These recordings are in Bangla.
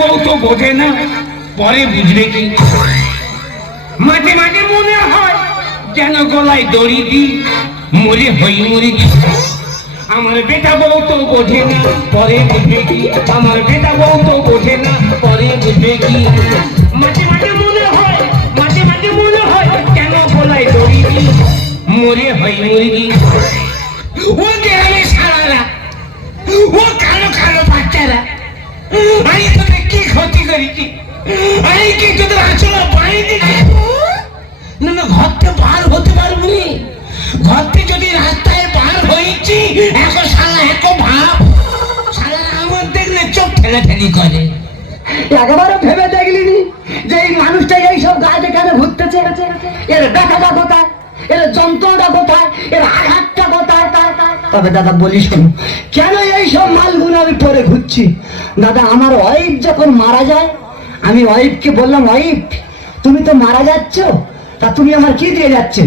বউ তো বোঝে না, পরে বুঝবে কি। মাঝে মাঝে মনে হয় যেন গলায় দড়ি দি মরে হই মুরগি। আমার বেটা বউ তো বোঝে না, পরে বুঝবে কি। আমার বেটা বউ তো বোঝে না, পরে বুঝবে কি। মাঝে মাঝে মনে হয়, মাঝে মাঝে মনে হয় কেন গলায় দড়ি দি মরে হই মুরগি। ও গ্রামে সারারা, ও কালো কালো বাচ্চারা, আমি তোদের কি ক্ষতি করেছি? আমি কি তোদের আসলে পাই দিচ্ছি? না না, ঘর থেকে বার হতে পারবো নি। ঘর থেকে যদি রাস্তায় বার হয়েছি, এখন সালা এক ভাব, সালা আমার দেখলে চোখ ঠেলাঠেলি করে। একেবারে ভেবে দেখলি যে এই মানুষটা এইসব গাছে কেন ঘুরতেছে? এর ব্যথাটা কোথায়, এর যন্ত্রটা কোথায়, এর আঘাতটা কোথায়? তবে দাদা বলি শোনো, কেন এইসব মালগুলো আমি পরে ঘুরছি? দাদা, আমার ওয়াইফ যখন মারা যায়, আমি ওয়াইফকে বললাম, ওয়াইফ তুমি তো মারা যাচ্ছ, তা তুমি আমার কি দিয়ে যাচ্ছে?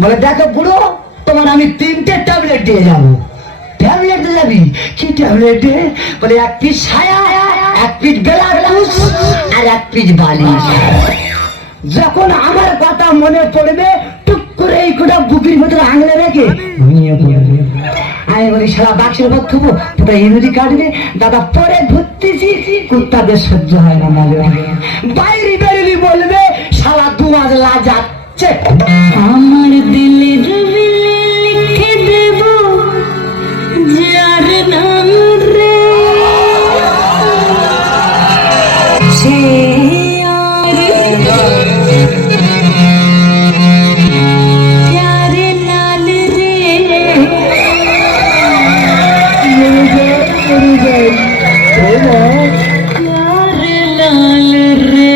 বলে, দেখো বুড়ো, তোমার আমি 3টে ট্যাবলেট দিয়ে যাবো। ট্যাবলেট দিয়ে যাবি? কি ট্যাবলেট? বলে, 1 পিস ছায়া, 1 পিস বেলাগ্লাস আর 1 পিস বালিশ। যখন আমার কথা মনে পড়বে, টুক করে এই কোটা বুকের ভিতরে আঙলে রেখে ঘুমিয়ে পড়বে। আমি বলি, সারা বাক্সের মধ্যে থুবো, ওটা ইনুদি কাটবে। দাদা, পরে ঘুরতেছি, কুত্তাদের সহ্য হয় না, মাঝে বাইরে বেরোলি বলবে সারা 2 মাস যাচ্ছে। আমার দিলে লিখে দেব যার নাম রে, সে আর প্যারে লাল রে। প্যারে লাল রে।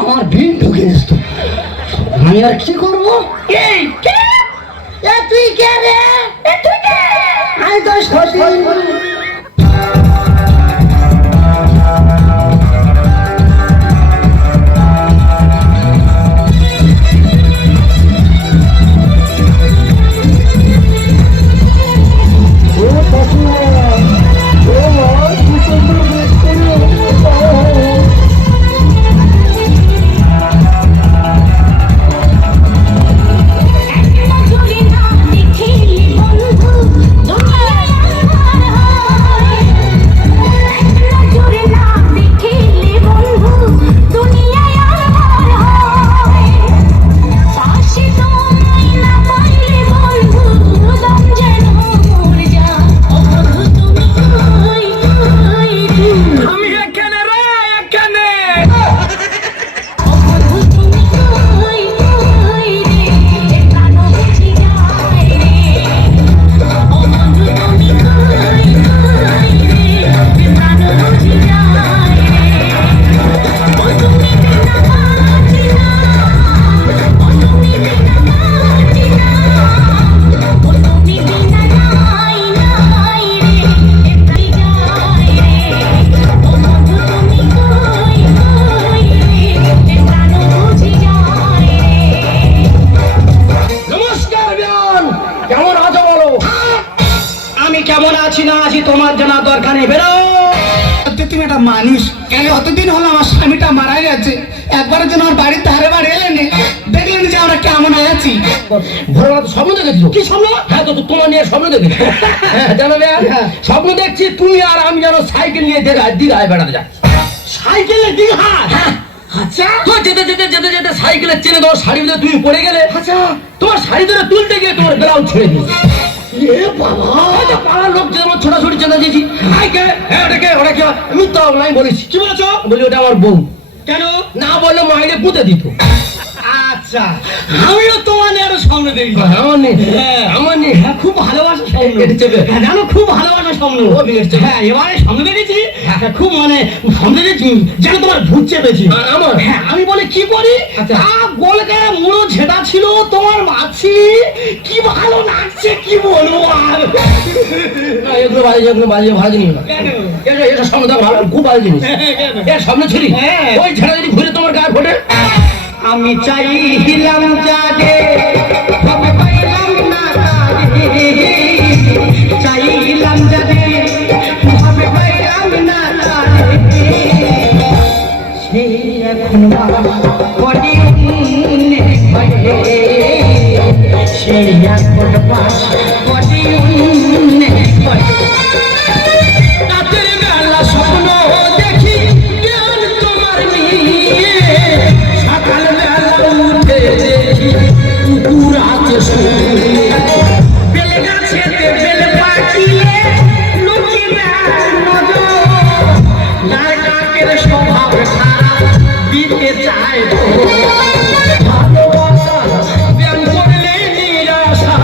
আমার ভিন ঢুকে গেছে, আমি আর কি করবো? তুই কে রে? আমি তো সত্যি তোমার জানা দরকার নেই, বেরো। তুমি একটা মানুষ কেন? অতদিন হলো আমার স্বামীটা মারা গেছে, একবারের জন্য আমার বাড়ির ধারে বাড়ি এলেন, দেখলেন যে আমরা কেমন আছি। ভোরবেলা তো স্বপ্ন দেখেছো? কি স্বপ্ন? হ্যাঁ, তো তোমার নিয়ে স্বপ্ন দেখেছি। জানাবে স্বপ্ন দেখছি তুমি আর আমি যেন সাইকেল নিয়ে দীঘায় বেড়াতে যাচ্ছি। সাইকেলে দীঘা? হ্যাঁ। আচ্ছা, তো যেতে যেতে যেতে যেতে সাইকেলের চেনে তোমার শাড়ি ধরে তুমি পড়ে গেলে। আচ্ছা, তোমার শাড়ি ধরে তুলতে গিয়ে তোমার ব্লাউজ ছেড়ে দিয়েছে। এ বাবা, পাড়ার লোক কথা দিয়েছি ওটা কি মিথ্যা নাই বলেছি। কি বলেছো? বলি ওটা আমার বউ। কেন? না বললে মাইরে পুঁতে দিত। আচ্ছা, আমিও তোমার নিয়ে আরো স্বপ্ন দেখি। আমার নেই, হ্যাঁ। আমার নেই। হ্যাঁ, খুব ভালোবাসা স্বপ্ন। এটা চেপে। হ্যাঁ, জানো খুব ভালোবাসা স্বপ্ন। ও বিনেশ চেপে। হ্যাঁ, এবারে স্বপ্ন দেখেছি, খুব মানে স্বপ্ন দেখেছি যেন তোমার ভূত চেপেছি। আমার? হ্যাঁ, আমি বলে কি করি, আচ্ছা। গোলকে মুড়ো ঝেটা ছিল তোমার মাছি, কি ভালো লাগছে কি বলবো আর। না, এগুলো বাজে ভালো জিনিস না। কেন? এটা স্বপ্ন তো ভালো, খুব ভালো জিনিস। এর স্বপ্ন ছিলি হ্যাঁ। ওই ঝাড়া যদি ঘুরে তোমার গায়ে ফোটে। আমি চাইলাম জাগে তবে পাইলাম না তারে, চাইলাম জাগে তবে পাইলাম না তারে, সে এখন বডি সে এখন পাশ বডি রাতের বেলা স্বপ্ন দেখি জ্ঞান তোমার নিয়ে, সকাল বেলা উঠে দেখি কুকুর আছে শুয়ে, বেল গাছেতে বেল পাকিয়ে লুকিয়ে নজর, যার কাকের স্বভাব খারাপ দিতে চায় তো, ভালোবাসা ব্যায়াম করলে নিরাশা।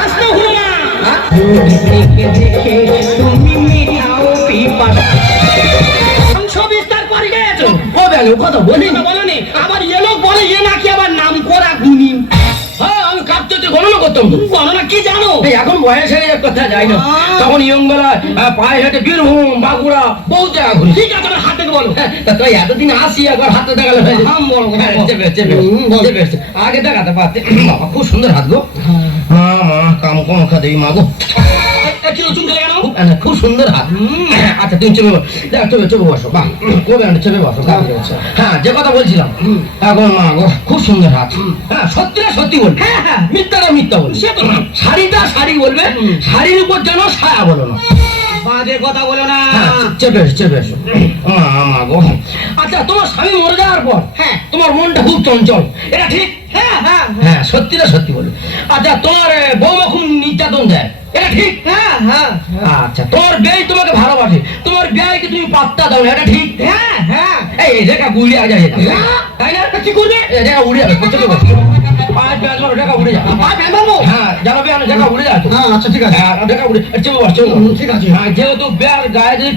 আসতে হলো না দেখে দেখে তুমি মিঠাও পিপাসা। অংশ বিস্তার করে গেছো। ও বেলে কথা বলি না। বলনি আবার এ লোক বলে এ নাকি আবার নাম করা গুণী। হ্যাঁ, আমি কাঁপতে গণনা করতাম তো। গণনা কি জানো? এই এখন বয়স হয়ে এক কথা যায় না। তখন ইয়ং বেলায় পায়ে হেঁটে বীরভূম বাঁকুড়া বহু জায়গা ঘুরি। ঠিক আছে আমার হাত থেকে বলো। তা তুই এতদিন আসি একবার হাতে দেখালে হয়ে যেত। হাম বড় কথা হ্যাঁ, বলো। চেপে চেপে চেপে এসছে। আগে দেখাতে পারতে। বাবা খুব সুন্দর হাত গো। হ্যাঁ মা কাম কম খা দেই মা গো। কি চুন গেলে কেন? খুব সুন্দর হাত। আচ্ছা তুমি চেপে দেখ, চেপে চেপে বসো। বাহ কবে চেপে বসো। হ্যাঁ, যে কথা বলছিলাম এখন মা গো খুব সুন্দর হাত। হ্যাঁ, সত্যিটা সত্যি বলবে, হ্যাঁ হ্যাঁ মিথ্যাটা মিথ্যা বলবে। সে তো না। শাড়িটা শাড়ি বলবে, শাড়ির উপর যেন ছায়া বলো না। বাজে কথা বলো না। হ্যাঁ, চেপে এসো, চেপে এসো। মা গো আচ্ছা, তোমার স্বামী মরে যাওয়ার পর হ্যাঁ। তোমার মনটা খুব চঞ্চল, এটা ঠিক? হ্যাঁ হ্যাঁ হ্যাঁ, সত্যিটা সত্যি বলবে। আচ্ছা, তোমার বৌমা খুব নির্যাতন দেয়, এটা ঠিক? হ্যাঁ হ্যাঁ আচ্ছা, তোমার বেই তোমাকে ভালোবাসে, তোমার বেইকে তুমি পাত্তা দাও না, এটা ঠিক? হ্যাঁ হ্যাঁ এই রেখা গুড়ি আগে যেত, তাই না? কি করবে? এই রেখা উড়ে যাবে, কোথাও যাবে? পাঁচ ব্যাস মারো, রেখা উড়ে যাবে। হ্যাঁ, জানাবে আমি রেখা উড়ে যাবে। হ্যাঁ আচ্ছা ঠিক আছে। হ্যাঁ, রেখা উড়ে চেপে বস, চেপে বস। ঠিক আছে। হ্যাঁ, যেহেতু বের গায়ে যদি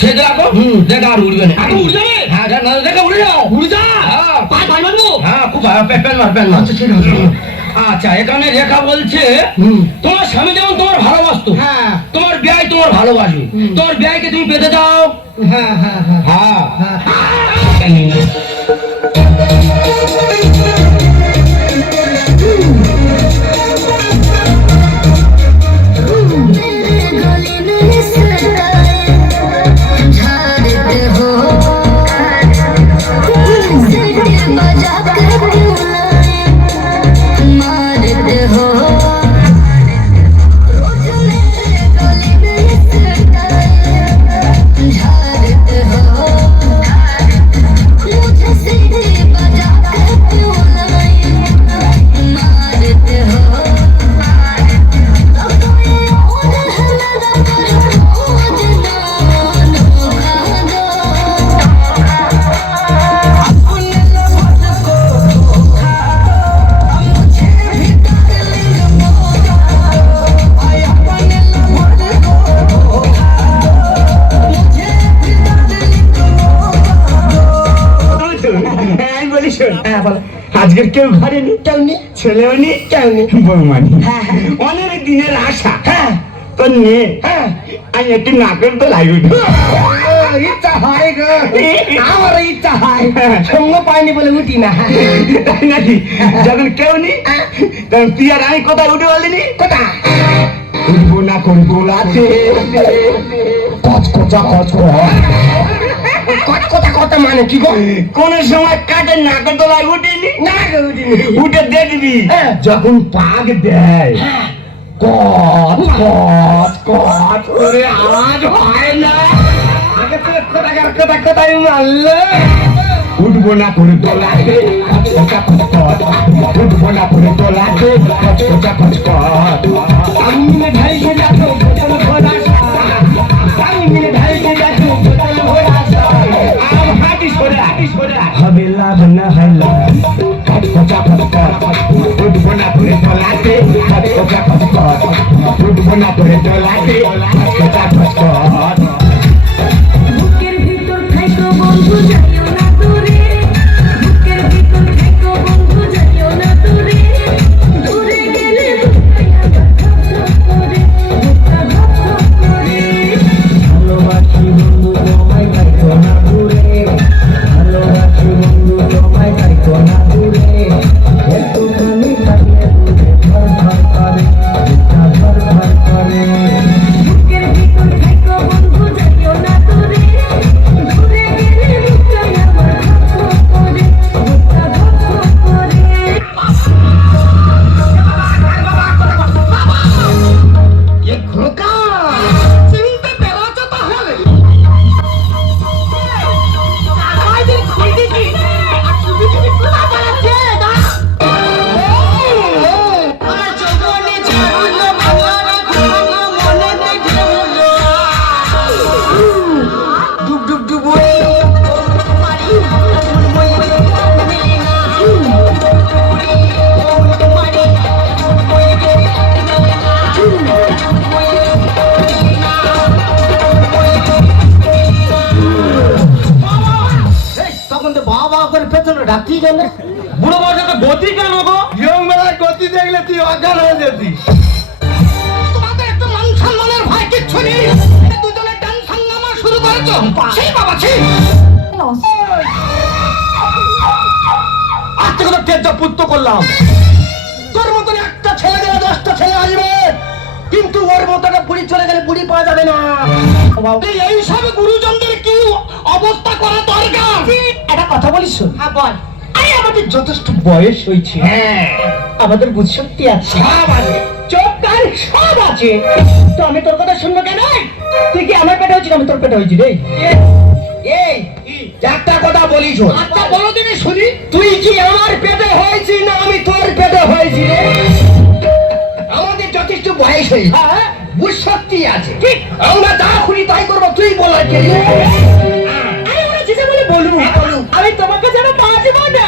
ছেড়ে রাখো, রেখা আর উড়বে না। আগে উড়ে যাবে? হ্যাঁ, রেখা উড়ে যাও। উড়ে যা। হ্যাঁ। পায়ে পায়ে মারবো। হ্যাঁ, খুব ভালো, প্যান মার, প্যান মার। আচ্ছা ঠিক আছে। আচ্ছা, এখানে রেখা বলছে তোমার স্বামী যেমন তোমার ভালোবাসতো, হ্যাঁ তোমার বেয়াই তোমার ভালোবাসে, তোমার বেয়াইকে তুমি পেতে দাও। হ্যাঁ হ্যাঁ হ্যাঁ হ্যাঁ, गली में सताए झाड़ते हो सीटी बजा कर क्यों लाए मारते हो रोज मेरे गली में सताए झाड़ते हो मुझे सीटी बजा कर क्यों लाए मारते हो আমি বলি শোন, আজকের কেউ ঘরে নেই, কেউ নেই, ছেলেও নেই, কেউ নেই, বৌমা নেই। অনেক দিনের আশা তোর নে, আমি একটু নাকের তো লাগবে। ইচ্ছা হয় গো, আমার ইচ্ছা হয়, সঙ্গ পাইনি বলে উঠি না। তাই নাকি? যখন কেউ নেই তখন তুই আর আমি কোথায় উঠে বলিনি? কোথায়? উঠবো না কোন গোলাতে কচকচা কচকচা কথা মানে কি গো? কোন সময় কাজের নাকের তলায় উঠিনি, না গো, উঠিনি। উঠে দেখবি হ্যাঁ। যখন পাক দেয় কচ কচ কচ ওরে আওয়াজ হয় না। আগে তো কোথায় মারলে উঠবো না করে তোলাতে উঠবো না করে তোলাতে কচকচা কচকচ আমি ঢাই যাবো না ধরে দোলাতে ভাস্কর ভাস্কর বুকের ভিতর থাইকো বন্ধু যাইও না দূরে বুকের ভিতর থাইকো বন্ধু যাইও না দূরে দূরে গেলে বুকটা ধপ ধপ করে ভালোবাসি বন্ধু তোমায় পাইতো না দূরে ভালোবাসি বন্ধু তোমায় পাইতো না দূরে একটুখানি থাকলে দূরে ধর ধর করে বুকটা ধর ধর করে বুকের ভিতর থাইকো বন্ধু যাইও না দূরে দূরে গেলে বুকটা আমার ধপ ধপ করে বুকটা ধপ ধপ করে এ খোকা চিনতে পেরেছো তাহলে তখন তো বাবা করে পেছনে ডাকি গেল বুড়ো বয়সে তো গতি কেন গো? ইয়ং বেলায় গতি দেখলে তুই অজ্ঞান হয়ে যেতি। তোমাদের একটু মান সম্মানের ভয় কিচ্ছু নেই দুজনে ডান সাঙ্গামা শুরু করেছো সেই বাবা ছি আজ থেকে তো তেজা পুত্র করলাম। তোর মতন একটা ছেলে গেলে 10টা ছেলে আসবে কিন্তু ওর মতো একটা বুড়ি চলে গেলে বুড়ি পাওয়া যাবে না এই সব গুরুজনদের কি অবস্থা করা দরকার একটা কথা বলিস শোন হ্যাঁ বল আরে আমাদের যথেষ্ট বয়স হয়েছে হ্যাঁ আমাদের বুঝশক্তি আছে সব আছে। চোখ কান সব আছে তো আমি তোর কথা শুনবো কেন তুই কি আমার পেটে হয়েছিস আমি তোর পেটে হয়েছি রে এই একটা কথা বলি শোন। আচ্ছা বলো দিনে শুনি তুই কি আমার পেটে হয়েছিস না আমি তোর পেটে হয়েছি রে আমাদের যথেষ্ট বয়স হয়েছে, হ্যাঁ বুঝশক্তি আছে। ঠিক আমরা যা খুনি তাই করবো, তুই বলার কে? আমি ওরা যেটা বলে বলবো আমি তোমাকে যেন বাঁচবো না